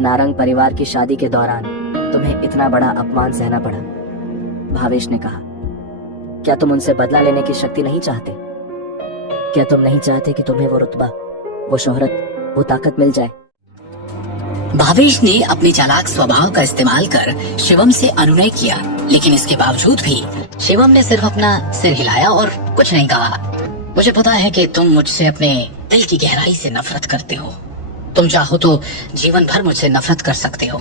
नारंग परिवार की शादी के दौरान तुम्हें इतना बड़ा अपमान सहना पड़ा। भावेश ने कहा, क्या तुम उनसे बदला लेने की शक्ति नहीं चाहते? क्या तुम नहीं चाहते कि तुम्हें वो रुतबा, वो शोहरत, वो ताकत मिल जाए? भावेश ने अपने चालाक स्वभाव का इस्तेमाल कर शिवम से अनुनय किया, लेकिन इसके बावजूद भी शिवम ने सिर्फ अपना सिर हिलाया और कुछ नहीं कहा। मुझे पता है कि तुम मुझसे अपने दिल की गहराई से नफरत करते हो। तुम चाहो तो जीवन भर मुझसे नफरत कर सकते हो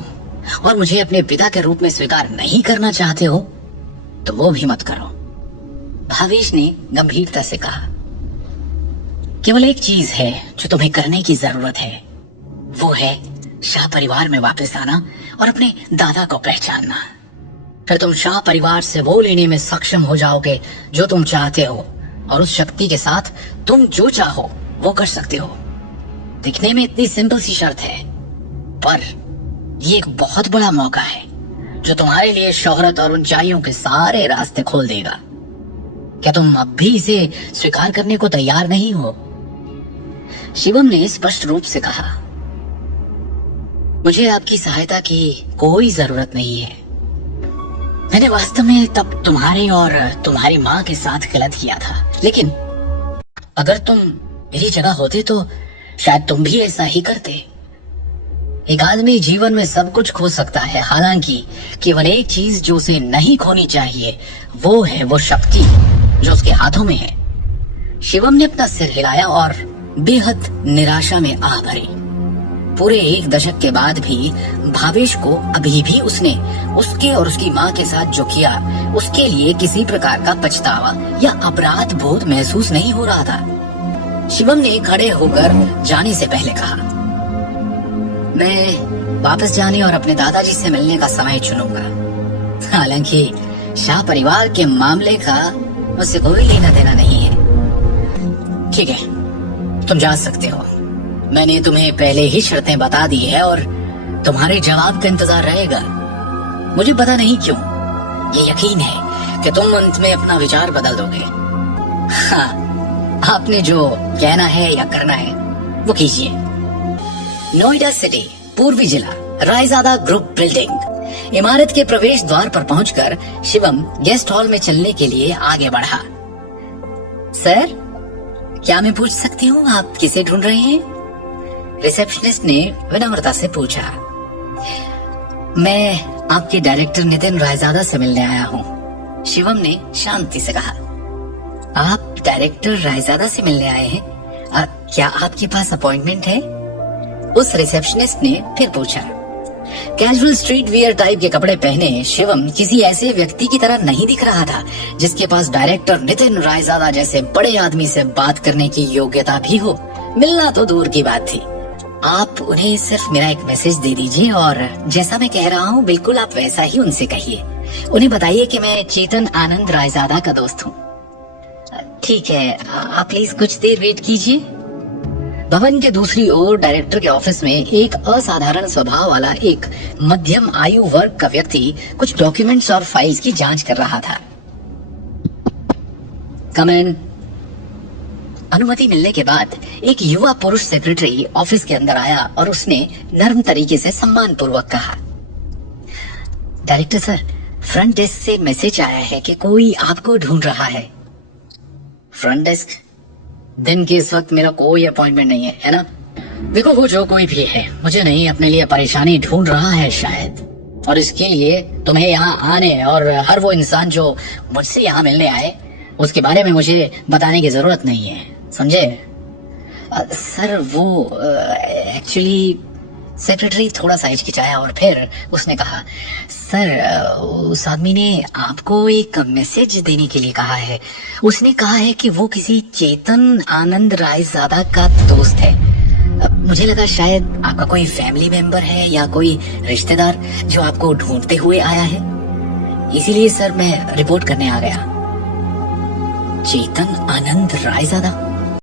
और मुझे अपने पिता के रूप में स्वीकार नहीं करना चाहते हो तो वो भी मत करो। भावेश ने गंभीरता से कहा, केवल एक चीज है जो तुम्हें करने की जरूरत है, वो है शाह परिवार में वापस आना और अपने दादा को पहचानना। फिर तुम शाह परिवार से वो लेने में सक्षम हो जाओगे जो तुम चाहते हो और उस शक्ति के साथ तुम जो चाहो वो कर सकते हो। दिखने में इतनी सिंपल सी शर्त है, पर ये एक बहुत बड़ा मौका है जो तुम्हारे लिए शोहरत और ऊंचाइयों के सारे रास्ते खोल देगा। क्या तुम अब भी इसे स्वीकार करने को तैयार नहीं हो? शिवम ने स्पष्ट रूप से कहा, मुझे आपकी सहायता की कोई जरूरत नहीं है। मैंने वास्तव में तब तुम्हारे और तुम्हारी माँ के साथ गलत किया था, लेकिन अगर तुम मेरी जगह होते तो शायद तुम भी ऐसा ही करते। एक आदमी जीवन में सब कुछ खो सकता है, हालांकि केवल एक चीज जो उसे नहीं खोनी चाहिए वो है वो शक्ति जो उसके हाथों में है। शिवम ने अपना सिर हिलाया और बेहद निराशा में आह भरी। पूरे 1 दशक के बाद भी भावेश को अभी भी उसने उसके और उसकी माँ के साथ जो किया उसके लिए किसी प्रकार का पछतावा या अपराध बोध महसूस नहीं हो रहा था। शिवम ने खड़े होकर जाने से पहले कहा, मैं वापस जाने और अपने दादाजी से मिलने का समय चुनूंगा। हालांकि शाह परिवार के मामले का मुझसे कोई लेना देना नहीं है। ठीक है, तुम जा सकते हो। मैंने तुम्हें पहले ही शर्तें बता दी है और तुम्हारे जवाब का इंतजार रहेगा। मुझे पता नहीं क्यों ये यकीन है कि तुम अंत में अपना विचार बदल दोगे। हाँ, आपने जो कहना है या करना है वो कीजिए। नोएडा सिटी, पूर्वी जिला, रायजादा ग्रुप बिल्डिंग। इमारत के प्रवेश द्वार पर पहुंचकर शिवम गेस्ट हॉल में चलने के लिए आगे बढ़ा। सर, क्या मैं पूछ सकती हूँ आप किसे ढूंढ रहे हैं? रिसेप्शनिस्ट ने विनम्रता से पूछा। मैं आपके डायरेक्टर नितिन रायजादा से मिलने आया हूँ, शिवम ने शांति से कहा। आप डायरेक्टर रायजादा से मिलने आए हैं? क्या आपके पास अपॉइंटमेंट है? उस रिसेप्शनिस्ट ने फिर पूछा। कैजुअल स्ट्रीट वियर टाइप के कपड़े पहने शिवम किसी ऐसे व्यक्ति की तरह नहीं दिख रहा था जिसके पास डायरेक्टर नितिन रायजादा जैसे बड़े आदमी से बात करने की योग्यता भी हो। मिलना तो दूर की बात थी। आप उन्हें सिर्फ मेरा एक मैसेज दे दीजिए और जैसा मैं कह रहा हूँ बिल्कुल आप वैसा ही उनसे कहिए। उन्हें बताइए कि मैं चेतन आनंद रायजादा का दोस्त हूँ। ठीक है, आप प्लीज कुछ देर वेट कीजिए। भवन के दूसरी ओर डायरेक्टर के ऑफिस में एक असाधारण स्वभाव वाला एक मध्यम आयु वर्ग का व्यक्ति कुछ डॉक्यूमेंट्स और फाइल्स की जांच कर रहा था। कम इन। अनुमति मिलने के बाद एक युवा पुरुष सेक्रेटरी ऑफिस के अंदर आया और उसने नर्म तरीके से सम्मान पूर्वक कहा, डायरेक्टर सर, फ्रंट डेस्क से मैसेज आया है कि कोई आपको ढूंढ रहा है। Front desk? दिन के इस वक्त मेरा कोई अपॉइंटमेंट नहीं है, है ना? देखो, वो जो कोई भी है मुझे नहीं अपने लिए परेशानी ढूंढ रहा है शायद, और इसके लिए तुम्हें यहाँ आने और हर वो इंसान जो मुझसे यहाँ मिलने आए उसके बारे में मुझे बताने की जरूरत नहीं है, समझे? सर वो एक्चुअली, सेक्रेटरी थोड़ा सा हिचकिचाया और फिर उसने कहा, सर उस आदमी ने आपको एक मैसेज देने के लिए कहा है। उसने कहा है कि वो किसी चेतन आनंद रायजादा का दोस्त है। मुझे लगा शायद आपका कोई फैमिली मेंबर है या कोई रिश्तेदार जो आपको ढूंढते हुए आया है, इसीलिए सर मैं रिपोर्ट करने आ गया। चेतन आनंद रायजादा?